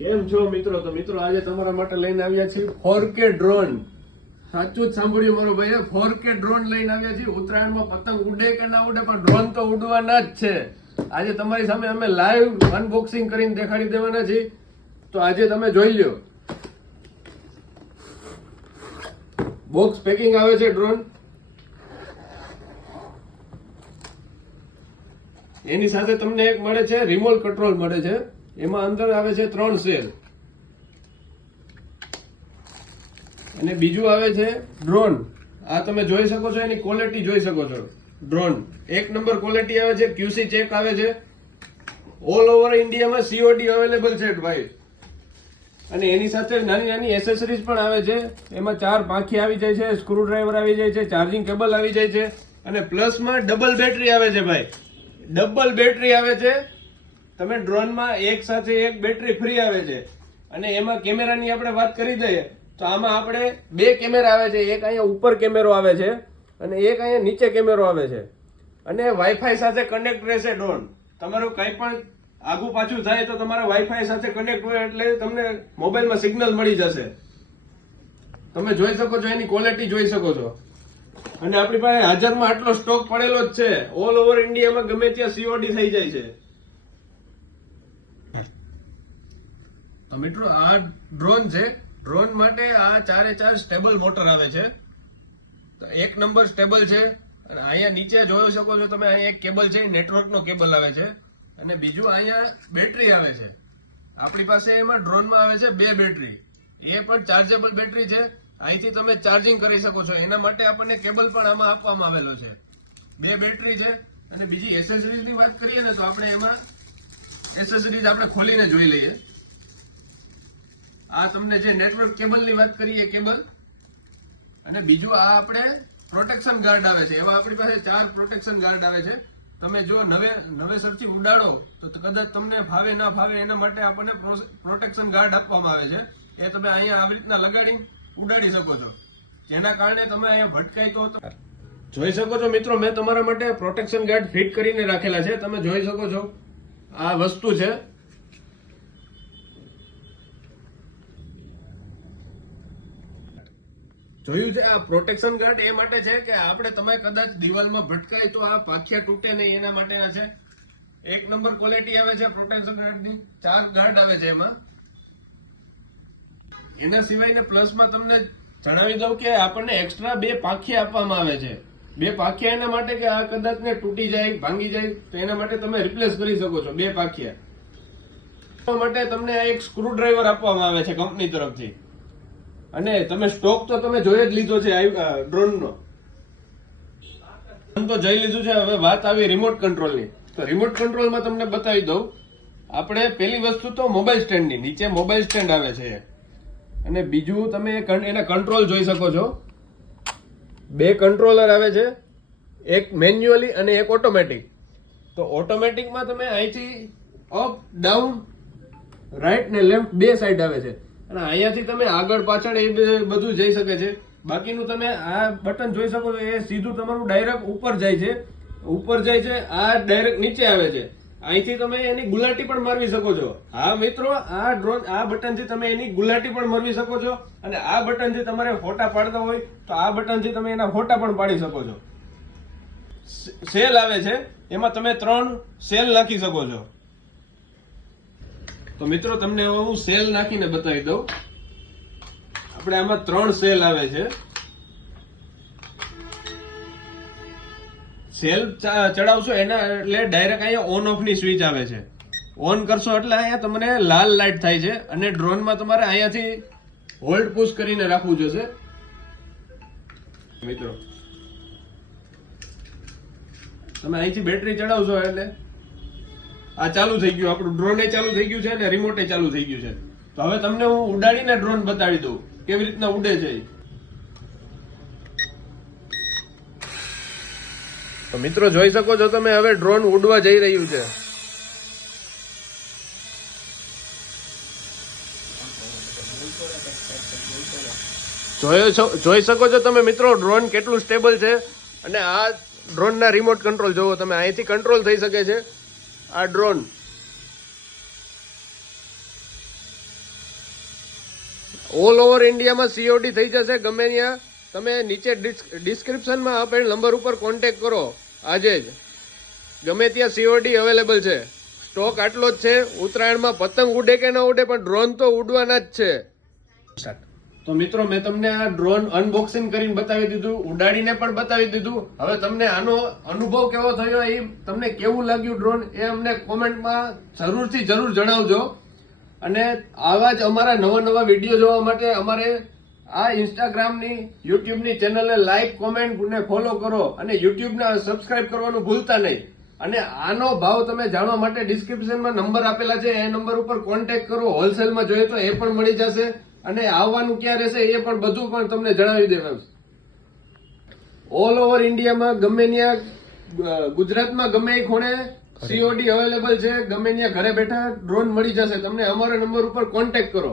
કેમ છો મિત્રો? તો મિત્રો આજે તમારા માટે લઈને આવ્યા છીએ 4K ડ્રોન. સાચું જ સાંભળ્યું મારો ભાઈ, 4K ડ્રોન લઈને આવ્યા છીએ. ઉત્તરાયણમાં પતંગ ઉડે કે ના ઉડે પણ ડ્રોન તો ઉડવાના જ છે. આજે તમારી સામે અમે લાઈવ અનબોક્સિંગ કરીને દેખાડી દેવાના છીએ. તો આજે તમે જોઈ લ્યો. બોક્સ પેકિંગ આવે છે ડ્રોન. એની સાથે તમને એક મળે છે રિમોટ કંટ્રોલ મળે છે. એમાં અંદર આવે છે 3 સેલ અને બીજું આવે છે ડ્રોન. આ તમે જોઈ શકો છો, એની ક્વોલિટી જોઈ શકો છો. ડ્રોન 1 નંબર ક્વોલિટી આવે છે, QC ચેક આવે છે. ઓલ ઓવર ઇન્ડિયામાં COD અવેલેબલ છે ભાઈ. અને એની સાથે નાની નાની એસેસરીઝ પણ આવે છે. એમાં 4 પાંખી આવી જાય છે, સ્ક્રૂ ડ્રાઈવર આવી જાય છે, ચાર્જિંગ કેબલ આવી જાય છે અને પ્લસમાં ડબલ બેટરી આવે છે ભાઈ. ડબલ બેટરી આવે છે. તમે ડ્રોનમાં એક સાથે એક બેટરી ફ્રી આવે છે. અને એમાં કેમેરાની આપણે વાત કરી દઈએ તો આમાં આપણે 2 કેમેરા આવે છે. એક અહીંયા ઉપર કેમેરો આવે છે અને એક અહીંયા નીચે કેમેરો આવે છે. અને વાઈફાઈ સાથે કનેક્ટ રહેશે ડ્રોન. તમારું કંઈ પણ આગું પાછું થાય તો તમારા વાઈફાઈ સાથે કનેક્ટ હોય એટલે તમને મોબાઈલમાં સિગ્નલ મળી જશે. તમે જોઈ શકો છો, એની ક્વોલિટી જોઈ શકો છો. અને આપણી પાસે હાજરમાં આટલો સ્ટોક પડેલો જ છે. ઓલ ઓવર ઇન્ડિયામાં ગમે ત્યાં COD થઈ જાય છે. તો મિત્રો આ ડ્રોન છે. ડ્રોન માટે આ 4x4 સ્ટેબલ મોટર આવે છે. તો 1 નંબર સ્ટેબલ છે. અને અહીંયા નીચે જોઈ શકો છો તમે, અહીંયા એક કેબલ છે, નેટવર્કનો કેબલ આવે છે. અને બીજું અહીંયા બેટરી આવે છે. આપણી પાસે એમાં ડ્રોનમાં આવે છે 2 બેટરી. એ પણ ચાર્જેબલ બેટરી છે. અહીંથી તમે ચાર્જિંગ કરી શકો છો. એના માટે આપણને કેબલ પણ આમાં આપવામાં આવેલો છે. 2 બેટરી છે. અને બીજી એસેસરીઝની વાત કરીએ ને તો આપણે એમાં એસેસરીઝ આપણે ખોલીને જોઈ લઈએ. આ તમને જે નેટવર્ક કેબલની વાત કરીએ કેબલ, અને બીજું આ આપણે પ્રોટેક્શન ગાર્ડ આવે છે. એવા આપણી પાસે 4 પ્રોટેક્શન ગાર્ડ આવે છે. તમે જો નવેસરથી ઉડાડો તો કદાચ તમને ફાવે ના ફાવે એના માટે આપણને પ્રોટેક્શન ગાર્ડ આપવામાં આવે છે. એ તમે અહીંયા આવી રીતના લગાડી ઉડાડી શકો છો, જેના કારણે તમે અહીંયા ભટકાઈ તો જોઈ શકો છો. મિત્રો મેં તમારા માટે પ્રોટેક્શન ગાર્ડ ફિટ કરીને રાખેલા છે. તમે જોઈ શકો છો, આ વસ્તુ છે. જોયું છે, આ પ્રોટેક્શન ગાર્ડ એ માટે છે કે આપણે તમે કદાચ દિવાલમાં ભટકાય તો આ પાંખિયા તૂટે નહીં એના માટેના છે. 1 નંબર ક્વોલિટી આવે છે પ્રોટેક્શન ગાર્ડની. 4 ગાર્ડ આવે છે એમાં. એના સિવાયને પ્લસમાં તમને જણાવી દઉં કે આપણને એક્સ્ટ્રા 2 પાંખિયા આપવામાં આવે છે. 2 પાંખિયા એના માટે કે આ કદાચ ને તૂટી જાય, ભાંગી જાય તો એના માટે તમે રિપ્લેસ કરી શકો છો. 2 પાંખિયા માટે તમને એક સ્ક્રૂ ડ્રાઈવર આપવામાં આવે છે કંપની તરફથી. અને તમે સ્ટોક તો તમે જોઈ જ લીધો છે ડ્રોનનો. તો જોઈ લીધું છે. હવે વાત આવી રિમોટ કંટ્રોલની. તો રિમોટ કંટ્રોલમાં તમને બતાવી દઉં. આપણે પહેલી વસ્તુ તો મોબાઈલ સ્ટેન્ડની. નીચે મોબાઈલ સ્ટેન્ડ આવે છે. અને બીજું તમે એના કંટ્રોલ જોઈ શકો છો. 2 કંટ્રોલર આવે છે, એક મેન્યુઅલી અને એક ઓટોમેટિક. તો ઓટોમેટિકમાં તમે અહીંથી અપ ડાઉન રાઈટ ને લેફ્ટ 2 સાઈડ આવે છે. અને અહીંયાથી તમે આગળ પાછળ એ બધું જઈ શકે છે. બાકીનું તમે આ બટન જોઈ શકો છો, એ સીધું તમારું ડાયરેક્ટ ઉપર જાય છે. ઉપર જાય છે, આ ડાયરેક્ટ નીચે આવે છે. અહીંથી તમે એની ગુલાટી પણ મારવી શકો છો. હા મિત્રો, આ ડ્રોન આ બટનથી તમે એની ગુલાટી પણ મારવી શકો છો. અને આ બટનથી તમારે ફોટા પાડતા હોય તો આ બટનથી તમે એના ફોટા પણ પાડી શકો છો. સેલ આવે છે, એમાં તમે 3 સેલ નાખી શકો છો. તો મિત્રો તમને હું સેલ નાખીને બતાવી દઉં. આપણે આમાં 3 સેલ આવે છે. સેલ ચડાવશો એના એટલે ડાયરેક્ટ અહીંયા ઓન ઓફ ની સ્વિચ આવે છે. ઓન કરશો એટલે અહીંયા તમને લાલ લાઈટ થાય છે. અને ડ્રોનમાં તમારે અહીંયાથી હોલ્ડ પુશ કરીને રાખવું જોશે. મિત્રો તમે અહીંથી બેટરી ચડાવશો એટલે આ ચાલુ થઈ ગયું. આપણું ડ્રોન એ ચાલુ થઈ ગયું છે અને રિમોટ એ ચાલુ થઈ ગયું છે. તો હવે તમને હું ઉડાડીને ડ્રોન બતાવી દઉં કેવી રીતના ઉડે છે. તો મિત્રો જોઈ શકો છો તમે, હવે ડ્રોન ઉડવા જઈ રહ્યું છે. જોઈ શકો છો તમે મિત્રો, ડ્રોન કેટલું સ્ટેબલ છે. અને આ ડ્રોનના રિમોટ કંટ્રોલ જોવો તમે, અહીંથી કંટ્રોલ થઈ શકે છે આ ડ્રોન. ઓલ ઓવર ઇન્ડિયામાં સીઓડી થઈ જશે ગમે ત્યાં. તમે નીચે ડિસ્ક્રિપ્શનમાં આપેલ નંબર ઉપર કોન્ટેક્ટ કરો આજે જ. ગમે ત્યાં સીઓડી અવેલેબલ છે. સ્ટોક આટલો જ છે. ઉત્તરાયણમાં પતંગ ઉડે કે ના ઉડે પણ ડ્રોન તો ઉડવાના જ છે. તો મિત્રો મેં તમને આ ડ્રોન અનબોક્સિંગ કરીને બતાવી દીધું, ઉડાડીને પણ બતાવી દીધું. હવે તમને આનો અનુભવ કેવો થયો, એ તમને કેવું લાગ્યું ડ્રોન, એ અમને કોમેન્ટમાં જરૂર જણાવજો. અને આવા જ અમારા નવા વિડીયો જોવા માટે અમારે આ ઇન્સ્ટાગ્રામની યુટ્યુબની ચેનલને લાઈક, કોમેન્ટ અને ફોલો કરો. અને યુટ્યુબને સબસ્ક્રાઇબ કરવાનું ભૂલતા નહીં. અને આનો ભાવ તમે જાણવા માટે ડિસ્ક્રિપ્શનમાં નંબર આપેલા છે, એ નંબર ઉપર કોન્ટેક્ટ કરો. હોલસેલમાં જોઈએ તો એ પણ મળી જશે. અને આવવાનું ક્યાં રહેશે એ પણ બધું પણ તમને જણાવી દેવા. ઓલ ઓવર ઇન્ડિયામાં ગમે ત્યાં, ગુજરાતમાં ગમે એ ખૂણે સીઓડી અવેલેબલ છે. ગમે ત્યાં ઘરે બેઠા ડ્રોન મળી જશે તમને. અમારા નંબર ઉપર કોન્ટેક્ટ કરો.